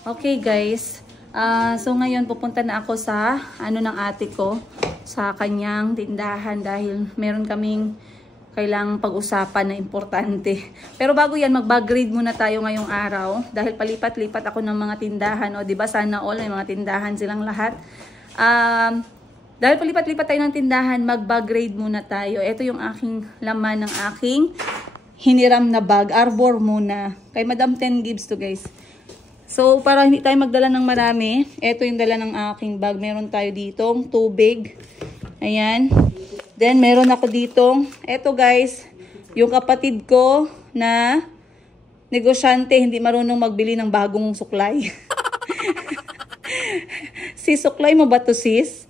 Okay guys, so ngayon pupunta na ako sa ng ate ko, sa kanyang tindahan dahil meron kaming kailangang pag-usapan na importante. Pero bago yan, mag-bag grade muna tayo ngayong araw dahil palipat-lipat ako ng mga tindahan. O, diba sana all may mga tindahan silang lahat. Dahil palipat-lipat tayo ng tindahan, mag-bag grade muna tayo. Ito yung aking laman ng aking hiniram na bag. Arbor muna. Kay Madam 10 Gibbs to guys. So, para hindi tayo magdala ng marami, ito yung dala ng aking bag. Meron tayo ditong tubig. Ayan. Then, meron ako ditong, ito guys, yung kapatid ko na negosyante, hindi marunong magbili ng bagong suklay. Si suklay mo ba to sis?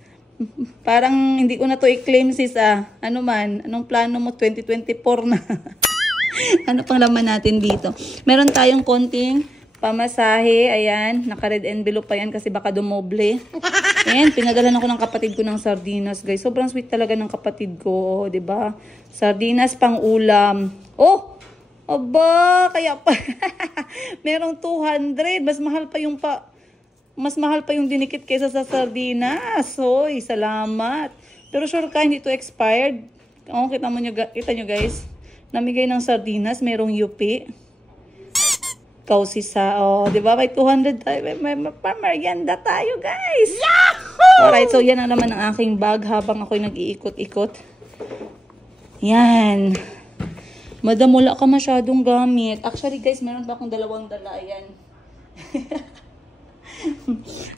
Parang hindi ko na to i-claim sis ah. Ano man, anong plano mo 2024 na? Ano pang laman natin dito? Meron tayong konting pamasahe, ayan, naka-red envelope pa yan kasi baka dumoble. Ayan, pinagalan ako ng kapatid ko ng sardinas, guys. Sobrang sweet talaga ng kapatid ko, 'di ba? Sardinas pang ulam. Oh! Aba, kaya pa merong 200, mas mahal pa yung dinikit kaysa sa sardinas. Hoy, salamat. Pero sure ka hindi to expired. Oh, kita nyo guys. Namigay ng sardinas, merong yupi. Kausisa. Oh, di ba? May 200 tayo. May pamerienda tayo, guys. Yahoo! Alright, so yan ang naman ang aking bag habang ako'y nag-iikot-ikot. Yan. Madam, wala ka masyadong gamit. Actually, guys, meron pa akong dalawang dala. Ayan.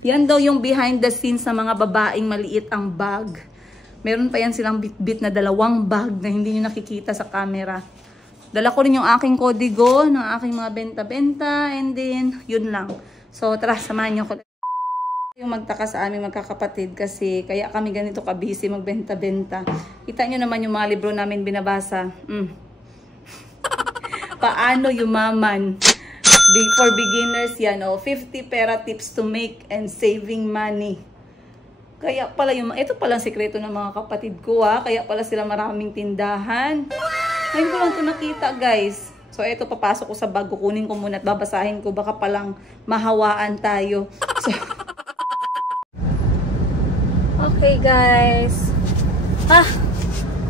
Yan daw yung behind the scenes sa mga babaeng maliit ang bag. Meron pa yan silang bit-bit na dalawang bag na hindi nyo nakikita sa camera. Dala ko rin yung aking kodigo ng aking mga benta-benta and then yun lang. So tara, samahan nyo ko. Yung magtaka sa aming magkakapatid kasi kaya kami ganito ka-busy magbenta-benta. Kita nyo naman yung mga libro namin binabasa. Paano yumaman? For beginners yan, 50 pera tips to make and saving money. Kaya pala ito pala ang sikreto ng mga kapatid ko kaya pala sila maraming tindahan. Ngayon ko lang ito nakita guys. So ito papasok ko sa bag, kukunin ko muna at babasahin ko. Baka palang mahawaan tayo. So, okay guys.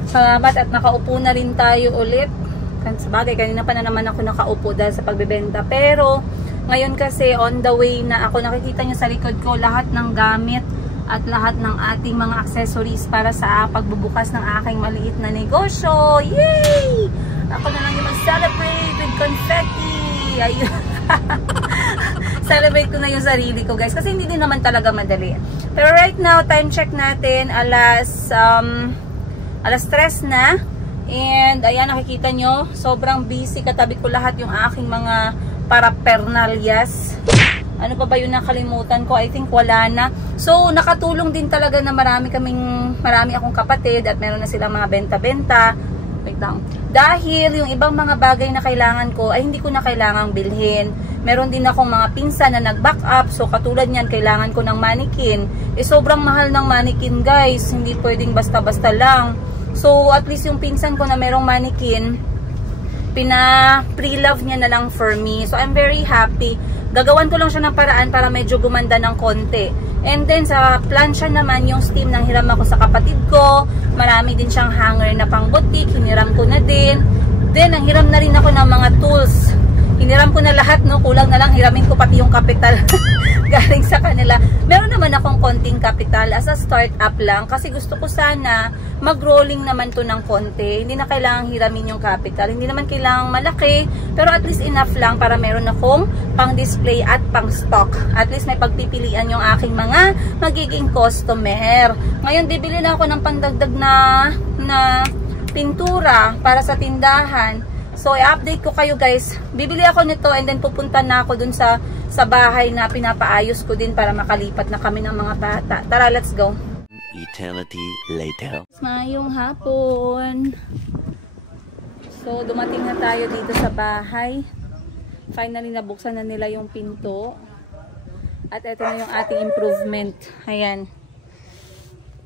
Salamat at nakaupo na rin tayo ulit. Sabagay, kanina pa na naman ako nakaupo dahil sa pagbebenta. Pero ngayon kasi on the way na ako, nakikita nyo sa likod ko lahat ng gamit at lahat ng ating mga accessories para sa pagbubukas ng aking maliit na negosyo. Yay! Ako na lang yung mag-celebrate with confetti. Ayun. Celebrate ko na yung sarili ko guys kasi hindi din naman talaga madali. Pero right now, time check natin alas 3 na. And ayan, nakikita nyo, sobrang busy. Katabi ko lahat yung aking mga parapernalyas. Ano pa ba yung nakalimutan ko? I think wala na. So, nakatulong din talaga na marami akong kapatid at meron na silang mga benta-benta. Wait lang. Dahil yung ibang mga bagay na kailangan ko ay hindi ko na kailangang bilhin. Meron din akong mga pinsan na nag-back up. So, katulad niyan, kailangan ko ng mannequin. Sobrang mahal ng mannequin, guys. Hindi pwedeng basta-basta lang. So, at least yung pinsan ko na merong mannequin, pre-love niya na lang for me. So, I'm very happy. Gagawan ko lang siya ng paraan para medyo gumanda ng konti. And then, sa plancha naman, yung steam nang hiram ako sa kapatid ko. Marami din siyang hanger na pang boutique. Hiniram ko na din. Then, ang hiram na rin ako ng mga tools. Hiniram ko na lahat, no? Kulang na lang, hiramin ko pati yung capital. Galing sa kanila. Meron naman akong konting capital as a start-up lang. Kasi gusto ko sana mag-rolling naman to ng konti. Hindi na kailangang hiramin yung capital. Hindi naman kailangang malaki. Pero at least enough lang para meron akong pang-display at pang-stock. At least may pagpipilian yung aking mga magiging customer. Ngayon, bibili na ako ng pandagdag na pintura para sa tindahan. So, i-update ko kayo guys. Bibili ako nito and then pupunta na ako dun sa bahay na pinapaayos ko din para makalipat na kami ng mga bata. Tara, let's go. Eternity later. Mayong hapon. So, dumating na tayo dito sa bahay. Finally, nabuksan na nila yung pinto. At ito na yung ating improvement. Ayan.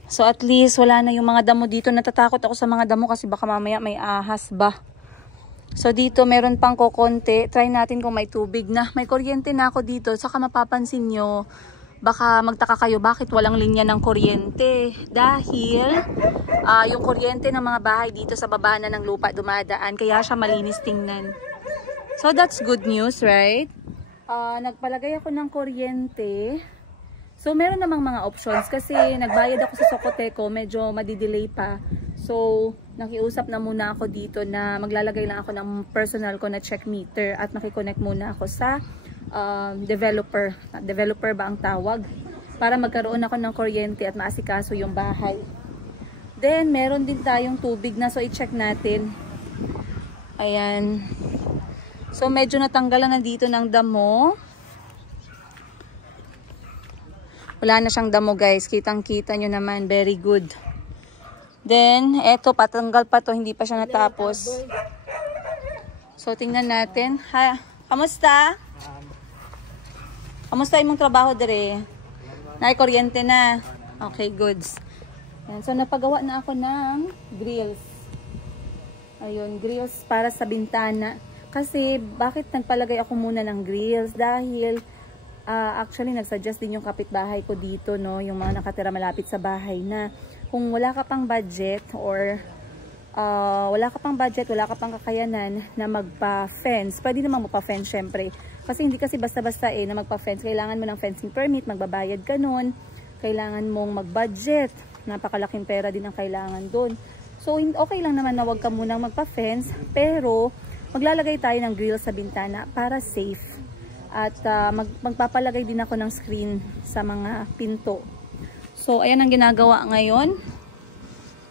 So, at least, wala na yung mga damo dito. Natatakot ako sa mga damo kasi baka mamaya may ahas ba. So dito meron pang kokonti. Try natin kung may tubig na. May kuryente na ako dito. Saka mapapansin nyo, baka magtaka kayo bakit walang linya ng kuryente. Dahil yung kuryente ng mga bahay dito sa baba na ng lupa dumadaan. Kaya siya malinis tingnan. So that's good news, right? Nagpalagay ako ng kuryente. So meron namang mga options kasi nagbayad ako sa Socoteco. Medyo madidelay pa. So nakiusap na muna ako dito na maglalagay lang ako ng personal ko na check meter at makiconnect muna ako sa developer. Developer ba ang tawag? Para magkaroon ako ng kuryente at maasikaso yung bahay. Then meron din tayong tubig na, so i-check natin. Ayan. So medyo natanggalan na dito ng damo. Wala na siyang damo guys. Kitang-kita nyo naman. Very good. Then, eto, patanggal pa to, hindi pa siya natapos. So, tingnan natin. Ha, kamusta? Kamusta yung trabaho dire? Kuryente na. Okay, goods. Yan. So, napagawa na ako ng grills. Ayun, grills para sa bintana. Kasi, bakit nagpalagay ako muna ng grills? Dahil, actually, nagsuggest din yung kapitbahay ko dito, no? Yung mga nakatira malapit sa bahay na kung wala ka pang budget or wala ka pang kakayanan na magpa-fence, pwede namang magpa-fence syempre. Kasi hindi kasi basta-basta na magpa-fence. Kailangan mo ng fencing permit, magbabayad ka nun. Kailangan mong mag-budget. Napakalaking pera din ang kailangan dun. So, okay lang naman na wag ka munang magpa-fence, pero maglalagay tayo ng grill sa bintana para safe. At magpapalagay din ako ng screen sa mga pinto. So, ayan ang ginagawa ngayon.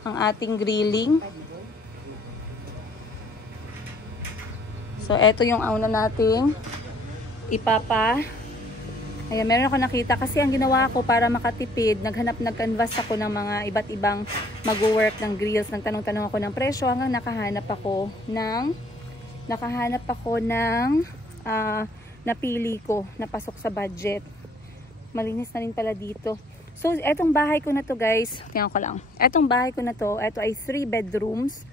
Ang ating grilling. So, eto yung una nating ipapa. Ayan, meron ako nakita. Kasi ang ginawa ko para makatipid, nag-canvas ako ng mga iba't ibang mag-work ng grills. Nagtanong-tanong ako ng presyo hanggang nakahanap ako ng napili ko, napasok sa budget. Malinis na rin pala dito. So, etong bahay ko na to guys, tingnan ko lang. Etong bahay ko na to, eto ay 3 bedrooms.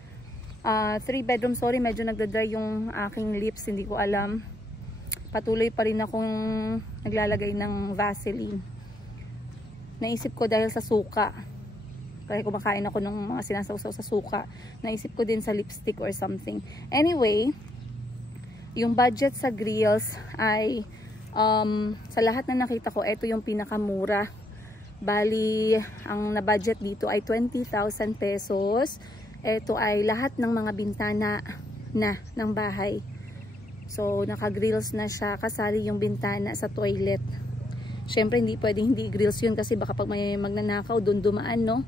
3 bedrooms, sorry, medyo nagda-dry yung aking lips, hindi ko alam. Patuloy pa rin akong naglalagay ng Vaseline. Naisip ko dahil sa suka. Kaya kumakain ako ng mga sinasawsaw sa suka. Naisip ko din sa lipstick or something. Anyway, yung budget sa grills ay, sa lahat na nakita ko, eto yung pinakamura. Bali, ang na-budget dito ay 20,000 pesos. Ito ay lahat ng mga bintana na ng bahay. So, naka-grills na siya. Kasali yung bintana sa toilet. Siyempre, hindi pwedeng hindi grills yun kasi baka pag may magnanakaw, doon dumaan, no?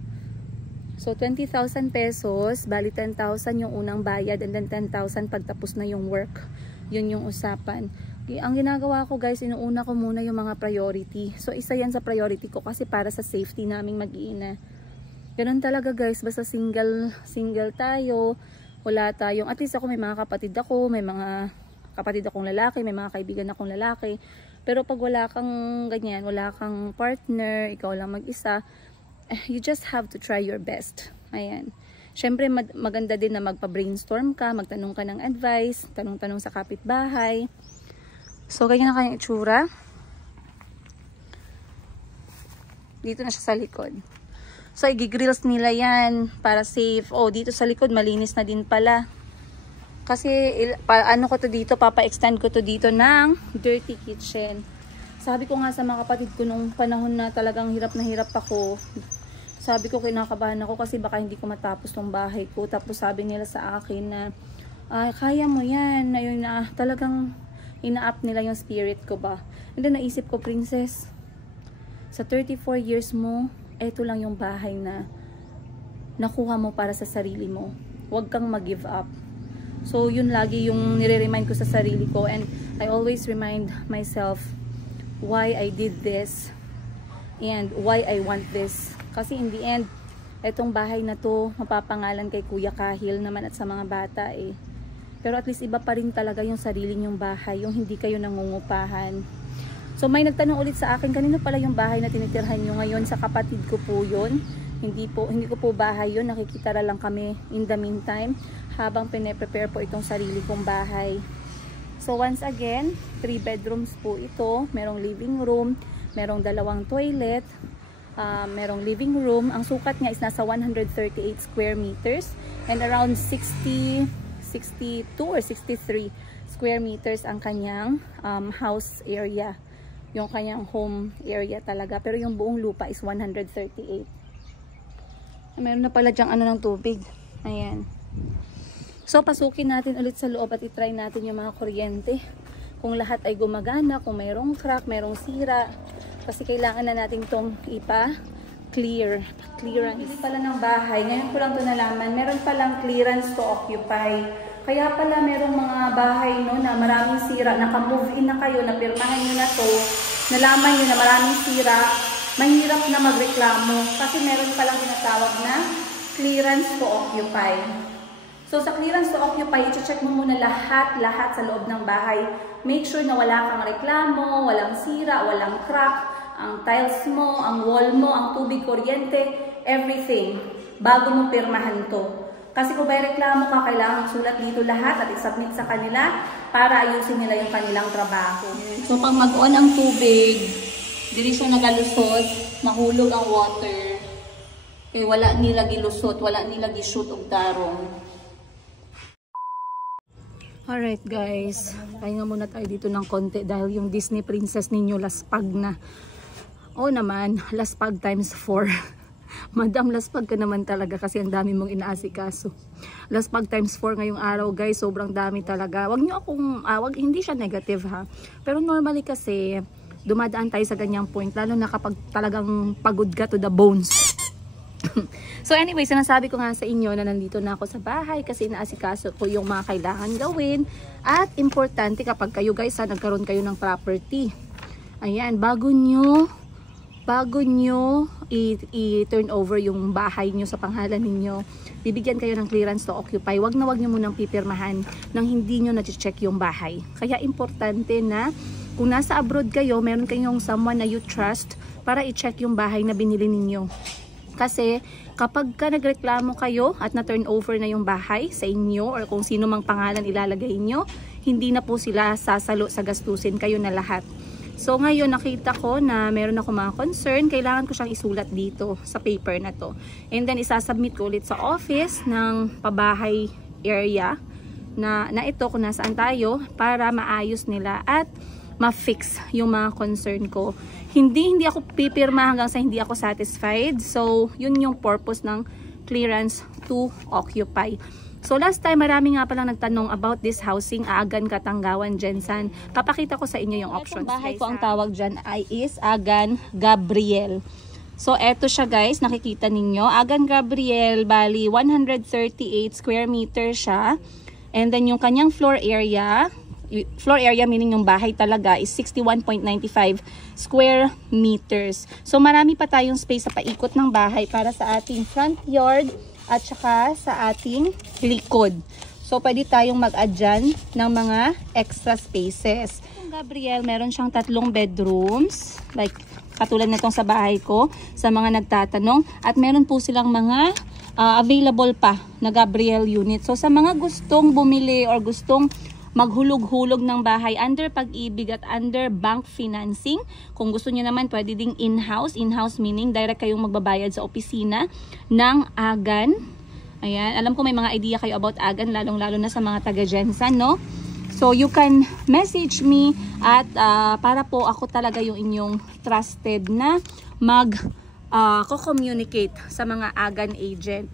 So, 20,000 pesos. Bali, 10,000 yung unang bayad and then 10,000 pagtapos na yung work. Yun yung usapan. Ang ginagawa ko guys, inuuna ko muna yung mga priority. So isa yan sa priority ko kasi para sa safety naming mag-iina. Ganun talaga guys, basta single tayo, wala tayong, at least ako may mga kapatid ako, may mga kapatid akong lalaki, may mga kaibigan akong lalaki. Pero pag wala kang ganyan, wala kang partner, ikaw lang mag-isa, you just have to try your best. Ayan. Syempre maganda din na magpa-brainstorm ka, magtanong ka ng advice, tanong-tanong sa kapitbahay. So, ganyan na kanyang itsura. Dito na siya sa likod. So, i-grills nila yan para safe. Oh, dito sa likod, malinis na din pala. Kasi, ano ko to dito, papa-extend ko to dito ng dirty kitchen. Sabi ko nga sa mga kapatid ko nung panahon na talagang hirap na hirap ako. Sabi ko, kinakabahan ako kasi baka hindi ko matapos tong bahay ko. Tapos sabi nila sa akin na, ay, kaya mo yan. Ayun na, talagang ina-up nila yung spirit ko ba. And then naisip ko, princess, sa 34 years mo, eto lang yung bahay na nakuha mo para sa sarili mo. Huwag kang mag-give up. So yun lagi yung nire-remind ko sa sarili ko, and I always remind myself why I did this and why I want this. Kasi in the end, etong bahay na to mapapangalan kay Kuya Kahil naman at sa mga bata eh. Pero at least iba pa rin talaga yung sarili nyong bahay, yung hindi kayo nangungupahan. So may nagtanong ulit sa akin, kanino pala yung bahay na tinitirhan nyo ngayon? Sa kapatid ko po yun. Hindi ko po bahay yun, nakikita lang kami in the meantime habang pine-prepare po itong sarili kong bahay. So once again, 3 bedrooms po ito, merong living room, merong 2 toilet, merong living room. Ang sukat niya is nasa 138 square meters and around 62 or 63 square meters ang kanyang house area, yung kanyang home area talaga, pero yung buong lupa is 138. Meron na pala dyang ng tubig. Ayan. So pasukin natin ulit sa loob at itry natin yung mga kuryente, kung lahat ay gumagana, kung mayroong crack, mayroong sira, kasi kailangan na natin itong clearance. Hindi pala ng bahay, ngayon ko lang ito nalaman, meron palang clearance to occupy. Kaya pala merong mga bahay no, na maraming sira, naka-move in na kayo, napirmahan nyo na to, nalaman nyo na maraming sira, mahirap na magreklamo kasi meron palang tinatawag na clearance to occupy. So sa clearance to occupy, i-check mo muna lahat sa loob ng bahay. Make sure na wala kang reklamo, walang sira, walang crack, ang tiles mo, ang wall mo, ang tubig, kuryente, everything, bago mo pirmahan to. Kasi kung may reklamo ka, kailangan sulat dito lahat at i-submit sa kanila para ayusin nila yung kanilang trabaho. So pag mag-on ang tubig, dili siya nagalusot, mahulog ang water. Kaya wala nila gilusot, wala nila gishoot og tarong. Alright guys, pahinga muna tayo dito ng konti dahil yung Disney Princess ninyo laspag na. O naman, laspag times 4. Madam, laspag ka naman talaga kasi ang dami mong inaasikaso. Laspag times 4 ngayong araw guys, sobrang dami talaga. Wag nyo akong, hindi siya negative ha. Pero normally kasi, dumadaan tayo sa ganyang point, lalo na kapag talagang pagod ka to the bones. So anyway, sinasabi ko nga sa inyo na nandito na ako sa bahay kasi inaasikaso ko yung mga kailangan gawin. At importante kapag kayo guys nagkaroon kayo ng property. Ayan, bago nyo i-turn over yung bahay nyo sa pangalan ninyo, bibigyan kayo ng clearance to occupy. Wag nyo munang pipirmahan nang hindi nyo na-check yung bahay. Kaya importante na kung nasa abroad kayo, meron kayong someone na you trust para i-check yung bahay na binili ninyo. Kasi kapag ka nagreklamo kayo at na-turn over na yung bahay sa inyo or kung sino mang pangalan ilalagay nyo, hindi na po sila sasalo sa gastusin, kayo na lahat. So ngayon nakita ko na meron ako mga concern, kailangan ko siyang isulat dito sa paper na to. And then isasubmit ko ulit sa office ng pabahay area na ito kung nasaan tayo para maayos nila at ma-fix yung mga concern ko. Hindi ako pipirma hanggang sa hindi ako satisfied. So, yun yung purpose ng clearance to occupy. So, last time, marami nga palang nagtanong about this housing, Agan Katanggawan, Jensan. Papakita ko sa inyo yung options. Itong bahay ko ang tawag dyan is Agan Gabriel. So, eto siya guys, nakikita ninyo. Agan Gabriel, bali 138 square meters siya. And then, yung kanyang floor area meaning yung bahay talaga is 61.95 square meters. So marami pa tayong space sa paikot ng bahay para sa ating front yard at saka sa ating likod. So pwede tayong mag-adjan ng mga extra spaces. Gabriel, meron siyang 3 bedrooms, like katulad nitong sa bahay ko, sa mga nagtatanong. At meron po silang mga available pa na Gabriel unit. So sa mga gustong bumili or gustong maghulog-hulog ng bahay under Pag-ibig at under bank financing. Kung gusto niyo naman, pwede ding in-house. In-house meaning direct kayong magbabayad sa opisina ng Agan. Ayan, alam ko may mga idea kayo about Agan, lalong-lalo na sa mga taga-Jensan, no? So you can message me at para po ako talaga yung inyong trusted na ko-communicate sa mga Agan agent.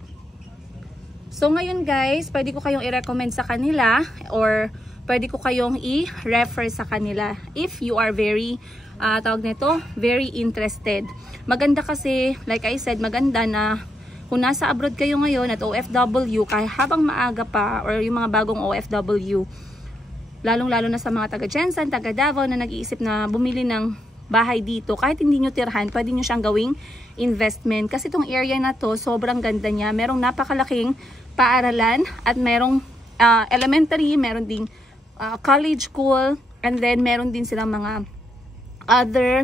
So ngayon guys, pwede ko kayong i-recommend sa kanila or pwede ko kayong i-refer sa kanila if you are very very interested. Maganda kasi, like I said, maganda na kung nasa abroad kayo ngayon at OFW, kaya habang maaga pa or yung mga bagong OFW, lalong-lalo na sa mga taga-Jensan, taga-Davao na nag-iisip na bumili ng bahay dito, kahit hindi nyo tirhan, pwede nyo siyang gawing investment. Kasi itong area na to, sobrang ganda niya. Merong napakalaking paaralan at merong elementary, meron ding college school, and then meron din silang mga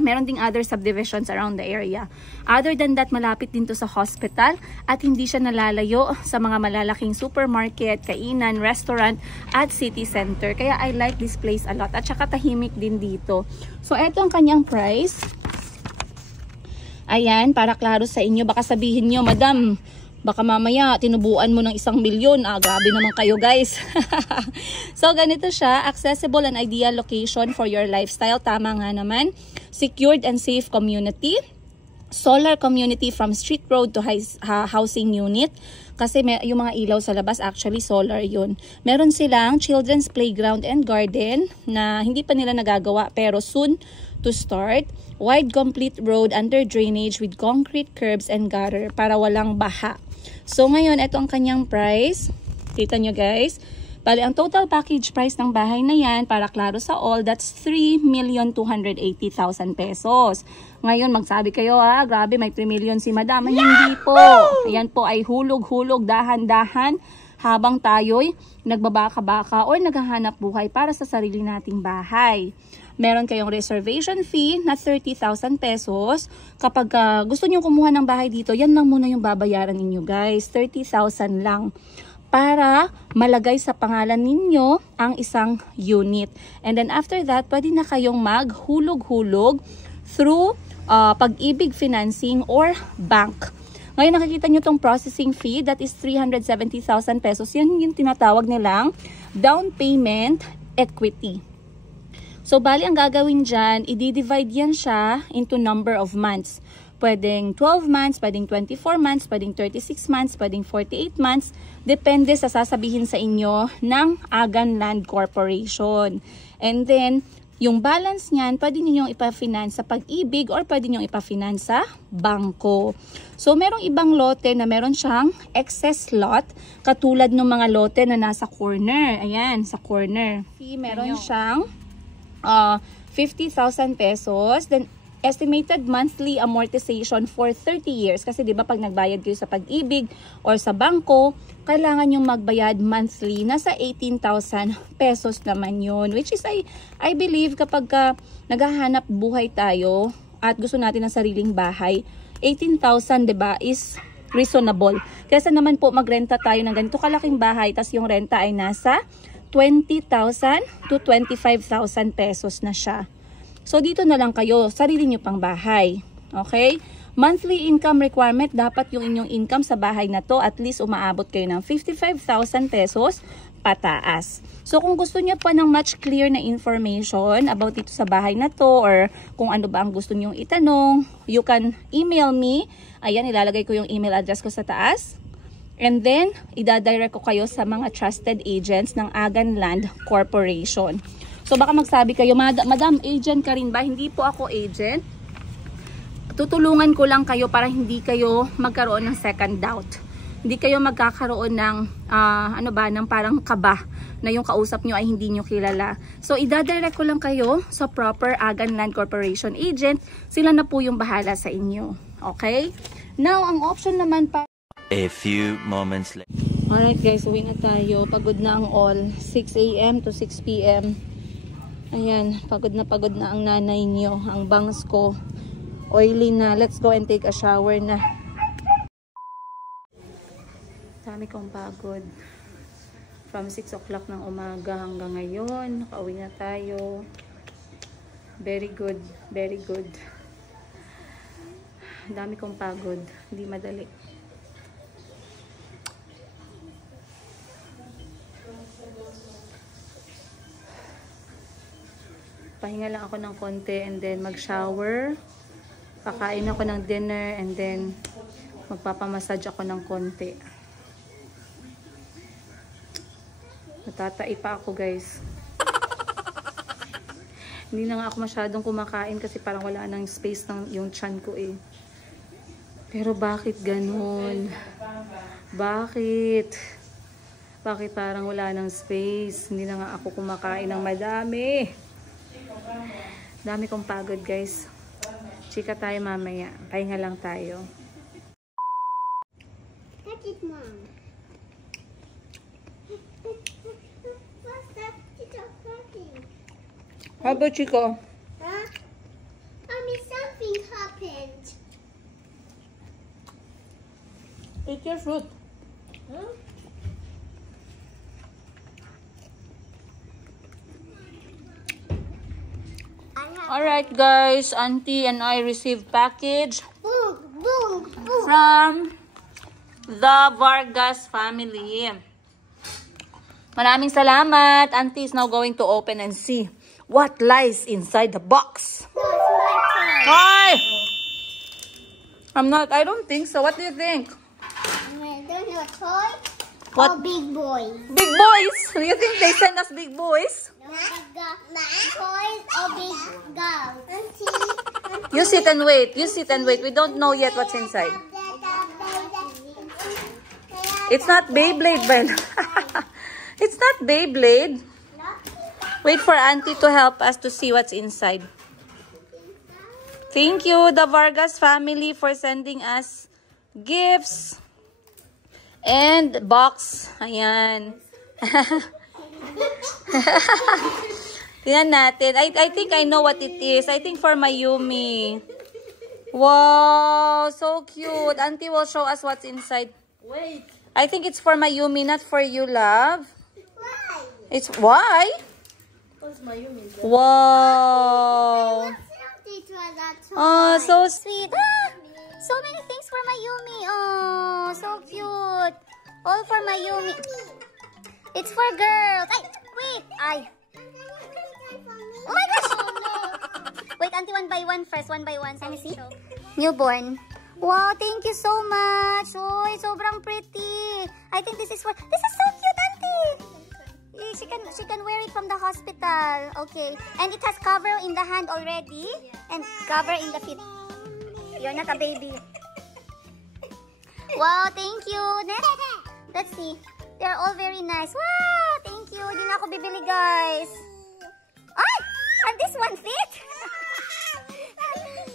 meron ding other subdivisions around the area. Other than that, malapit din to sa hospital at hindi siya nalalayo sa mga malalaking supermarket, kainan, restaurant at city center. Kaya I like this place a lot at saka tahimik din dito. So eto ang kanyang price. Ayan, para klaro sa inyo, baka sabihin nyo, Madam, baka mamaya tinubuan mo ng 1 milyon. Grabe naman kayo guys. So ganito siya, accessible and ideal location for your lifestyle. Tama nga naman. Secured and safe community. Solar community from street road to housing unit. Kasi yung mga ilaw sa labas actually solar yun. Meron silang children's playground and garden na hindi pa nila nagagawa pero soon to start. Wide complete road under drainage with concrete curbs and gutter para walang baha. So ngayon, ito ang kanyang price. Kita nyo guys. Bali, ang total package price ng bahay na yan, para klaro sa all, that's 3,280,000 pesos. Ngayon, magsabi kayo, grabe, may 3 million si Madam. Hindi po. Ayan po ay hulog-hulog, dahan-dahan, habang tayo'y nagbabaka-baka or naghahanap buhay para sa sarili nating bahay. Meron kayong reservation fee na 30,000 pesos. Kapag gusto nyo kumuha ng bahay dito, yan lang muna yung babayaran ninyo guys. 30,000 lang para malagay sa pangalan ninyo ang isang unit. And then after that, pwede na kayong maghulog-hulog through Pag-ibig Financing or bank. Ngayon nakikita nyo tong processing fee, that is 370,000 pesos. Yan yung tinatawag nilang down payment equity. So, bali ang gagawin dyan, i-divide yan siya into number of months. Pwedeng 12 months, pwedeng 24 months, pwedeng 36 months, pwedeng 48 months. Depende sa sasabihin sa inyo ng Agan Land Corporation. And then, yung balance niyan, pwede ninyong ipa-finance sa Pag-ibig or pwede ninyong ipa-finance sa bangko. So, merong ibang lote na meron siyang excess lot, katulad ng mga lote na nasa corner. Ayan, sa corner. Meron siyang 50,000 pesos. Then, estimated monthly amortization for 30 years. Kasi 'di ba pag nagbayad kayo sa Pag-ibig or sa bangko, kailangan yung magbayad monthly. Nasa 18,000 pesos naman yun. Which is, I believe, kapag naghahanap buhay tayo at gusto natin ng sariling bahay, 18,000, 'di ba, is reasonable. Kaysa naman po magrenta tayo ng ganito kalaking bahay, tas yung renta ay nasa 20,000 to 25,000 pesos na siya. So, dito na lang kayo, sarili nyo pang bahay. Okay? Monthly income requirement, dapat yung inyong income sa bahay na to, at least umaabot kayo ng 55,000 pesos pataas. So, kung gusto nyo pa ng much clear na information about dito sa bahay na to, or kung ano ba ang gusto nyong itanong, you can email me. Ayan, ilalagay ko yung email address ko sa taas. And then, idadirect ko kayo sa mga trusted agents ng Agan Land Corporation. So, baka magsabi kayo, Madam, agent ka rin ba? Hindi po ako agent. Tutulungan ko lang kayo para hindi kayo magkaroon ng second doubt. Hindi kayo magkakaroon ng, ng parang kaba na yung kausap nyo ay hindi nyo kilala. So, idadirect ko lang kayo sa proper Agan Land Corporation agent. Sila na po yung bahala sa inyo. Okay? Now, ang option naman pa, a few moments later. Alright guys, uwi na tayo. Pagod na ang all. 6 AM to 6 PM. Ayan, pagod na ang nanay niyo. Ang bangs ko, oily na. Let's go and take a shower na. Dami kong pagod. From 6 o'clock ng umaga hanggang ngayon. Nakauwi na tayo. Very good, very good. Dami kong pagod. Hindi madali. Pahinga lang ako ng konti and then mag-shower. Kakain ako ng dinner and then magpapamassage ako ng konti. Natatai pa ako guys. Hindi na nga ako masyadong kumakain kasi parang wala nang space ng yung tiyan ko eh. Pero bakit ganun? Bakit? Bakit parang wala nang space? Hindi na nga ako kumakain ng madami. Dami kong pagod guys. Chika tayo mamaya. Pahinga lang tayo. Touch it, Mom. What's that? It's a cooking. How about Chico? Huh? Eat your fruit. Alright guys, Auntie and I received package from the Vargas family. Maraming salamat. Auntie is now going to open and see what lies inside the box. Hi! I don't think so. What do you think? I don't know, toy What? or big boy? Big boys? Do you think they send us big boys? Toys or big girls? You sit and wait. You sit and wait. We don't know yet what's inside. It's not Beyblade, Ben. It's not Beyblade. Wait for Auntie to help us to see what's inside. Thank you, the Vargas family, for sending us gifts and box. Ayan. Tingnan natin. I think I know what it is. I think for Mayumi. Wow, so cute. Auntie will show us what's inside. Wait. I think it's for Mayumi, not for you, love. Why? It's why? What's my Yumi? Wow. It was a toy. Oh, so sweet. Ah, so many things for Mayumi. Oh, so cute. All for Mayumi. It's for girls. Ay, wait. Ay. Oh my gosh. Wait, Auntie, one by one first. One by one. Let me see. Newborn. Wow, thank you so much. Oh, it's sobrang pretty. I think this is for... This is so cute, Auntie. She can wear it from the hospital. Okay. And it has cover in the hand already. And cover in the feet. You're not a baby. Wow, thank you. Next. Let's see. They're all very nice. Wow, thank you. Hindi na ako bibili, guys. Ay! And this one fit?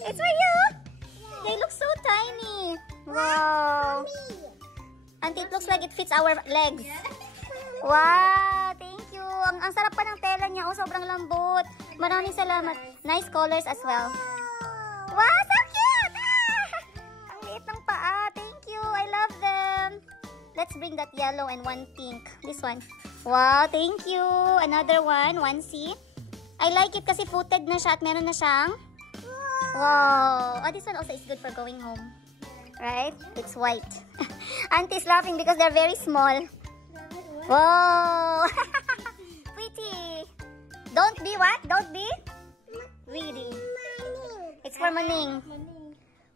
It's for you. They look so tiny. Wow. And it looks like it fits our legs. Wow, thank you. Ang sarap pa ng tela niya. Oh, sobrang lambot. Maraming salamat. Nice colors as well. Wow, so cute! Ah! Ang liit ng paa. Thank you. I love them. Let's bring that yellow and one pink. This one. Wow, thank you. Another one. Onesie. I like it kasi footed na siya at meron na siyang... Wow. Oh, this one also is good for going home. Right? It's white. Auntie's laughing because they're very small. Wow. Pretty. Don't be what? Don't be? Greedy. It's for Maning.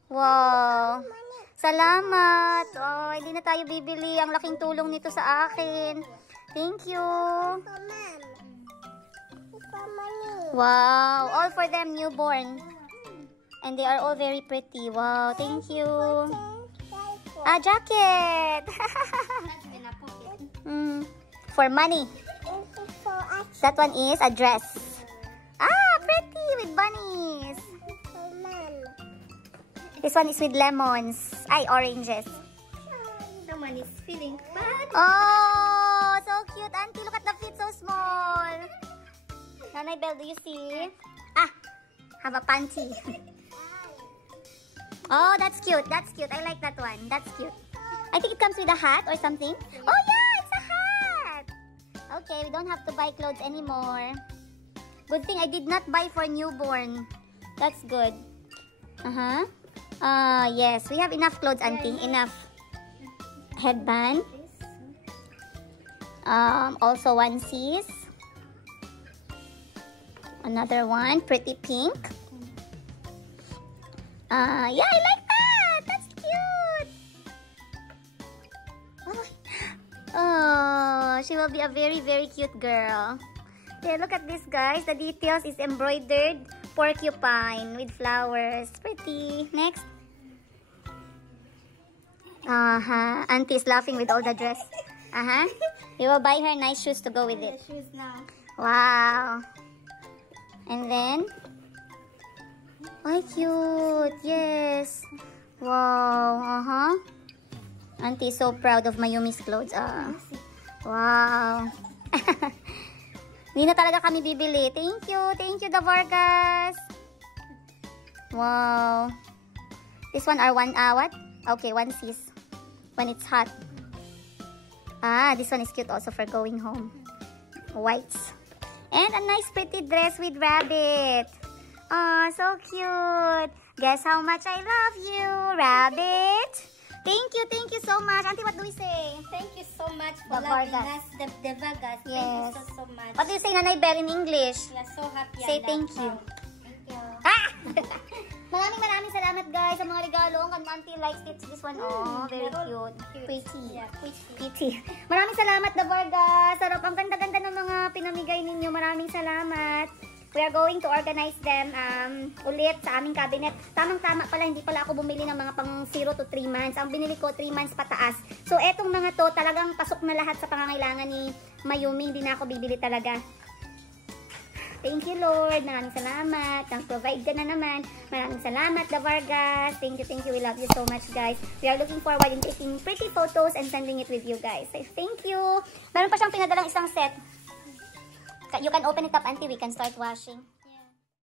Wow. Salamat. Oh, hindi na tayo bibili. Ang laking tulong nito sa akin. Thank you. Wow. All for them newborn. And they are all very pretty. Wow. Thank you. Ah, jacket. For money. That one is a dress. Ah, pretty with bunnies. This one is with lemons. Ay, oranges. Someone is feeling bad. Oh, so cute. Auntie, look at the feet, so small. Nanay Belle, do you see? Ah, have a panty. Oh, that's cute. That's cute. I like that one. That's cute. I think it comes with a hat or something. Oh, yeah, it's a hat. Okay, we don't have to buy clothes anymore. Good thing I did not buy for newborn. That's good. Yes, we have enough clothes, Auntie. Enough. Headband. Also onesies. Another one, pretty pink. Yeah, I like that. That's cute. Oh, she will be a very, very cute girl. Yeah, look at this, guys. The details is embroidered porcupine with flowers. Pretty. Next. Auntie is laughing with all the dress. We will buy her nice shoes to go with it. Shoes now. Wow. And then, ay, cute. Yes. Wow. Auntie is so proud of Mayumi's clothes. Wow. Hindi na talaga kami bibili. Thank you. Thank you, the Vargas. Wow. This one are what? Okay, onesies. When it's hot. Ah, this one is cute also for going home. Whites. And a nice pretty dress with rabbit. Oh, so cute. Guess how much I love you, rabbit. Thank you so much. Auntie, what do we say? Thank you so much The for loving Vargas. us, the Vargas. Yes. Thank you so much. What do you say, Nanay Bell, in English? We are so happy. Say and thank you. Thank you. Ah! Maraming salamat guys sa mga regalo. Ang Auntie likes this one. Oh, very cute. Pretty. Yeah, pretty. Pretty. Maraming salamat, The Vargas. Sarap. Ang ganda-ganda ng mga pinamigay ninyo. Maraming salamat. We are going to organize them ulit sa aming cabinet. Tamang-tama pala, hindi pala ako bumili ng mga pang 0 to 3 months. Ang binili ko, 3 months pataas. So, etong mga to, talagang pasok na lahat sa pangangailangan ni Mayumi. Hindi na ako bibili talaga. Thank you, Lord. Maraming salamat. Nag-provide ka na naman. Maraming salamat, The Vargas. Thank you. We love you so much, guys. We are looking forward in taking pretty photos and sending it with you, guys. Thank you. Meron pa siyang pinadalang isang set. You can open it up, Auntie. We can start washing.